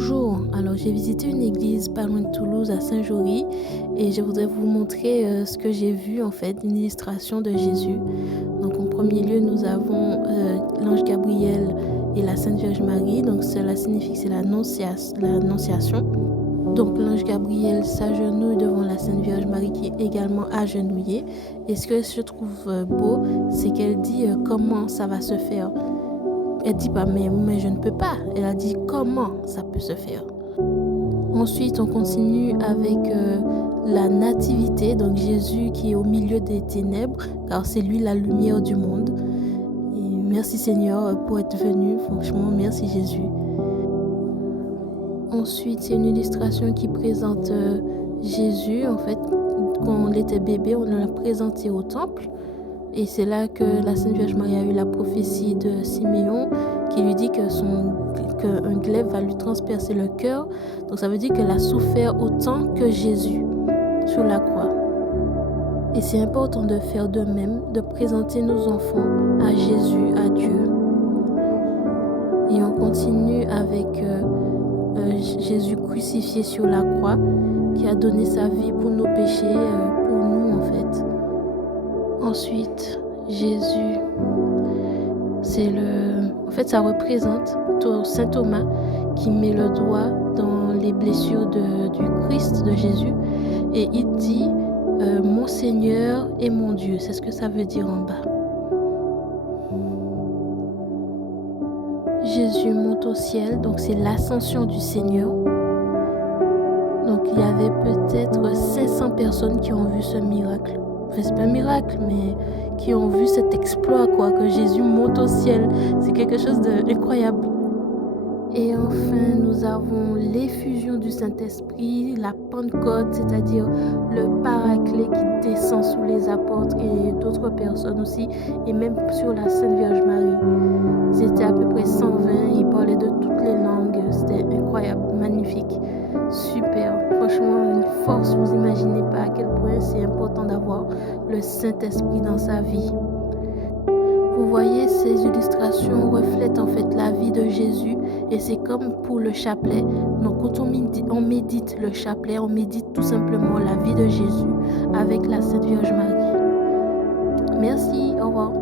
Bonjour, alors j'ai visité une église pas loin de Toulouse à Saint-Jory et je voudrais vous montrer ce que j'ai vu en fait, une illustration de Jésus. Donc en premier lieu nous avons l'ange Gabriel et la Sainte Vierge Marie, donc cela signifie que c'est l'annonciation. Donc l'ange Gabriel s'agenouille devant la Sainte Vierge Marie qui est également agenouillée et ce que je trouve beau c'est qu'elle dit comment ça va se faire. Elle dit pas mais je ne peux pas. Elle a dit comment ça peut se faire. Ensuite, on continue avec la nativité, donc Jésus qui est au milieu des ténèbres, car c'est lui la lumière du monde. Et merci Seigneur pour être venu, franchement, merci Jésus. Ensuite, c'est une illustration qui présente Jésus, en fait, quand il était bébé, on l'a présenté au temple. Et c'est là que la Sainte Vierge Marie a eu la prophétie de Siméon qui lui dit qu'un glaive va lui transpercer le cœur. Donc ça veut dire qu'elle a souffert autant que Jésus sur la croix. Et c'est important de faire de même, de présenter nos enfants à Jésus, à Dieu. Et on continue avec Jésus crucifié sur la croix qui a donné sa vie pour nos péchés, pour nous en fait. Ensuite, Jésus, en fait, ça représente Saint Thomas qui met le doigt dans les blessures du Christ, de Jésus, et il dit mon Seigneur et mon Dieu. C'est ce que ça veut dire en bas. Jésus monte au ciel, donc c'est l'ascension du Seigneur. Donc il y avait peut-être 500 personnes qui ont vu ce miracle. Enfin, c'est pas un miracle, mais qui ont vu cet exploit, que Jésus monte au ciel. C'est quelque chose d'incroyable. Et enfin, nous avons l'effusion du Saint-Esprit, la Pentecôte, c'est-à-dire le Paraclet qui descend sur les apôtres et d'autres personnes aussi, et même sur la Sainte Vierge Marie. C'était à peu près 120, ils parlaient de toutes les langues, c'était incroyable, magnifique, super. Franchement, une force, vous imaginez pas à quel point c'est important d'avoir le Saint-Esprit dans sa vie. Vous voyez, ces illustrations reflètent en fait la vie de Jésus et c'est comme pour le chapelet. Donc quand on médite le chapelet, on médite tout simplement la vie de Jésus avec la Sainte Vierge Marie. Merci, au revoir.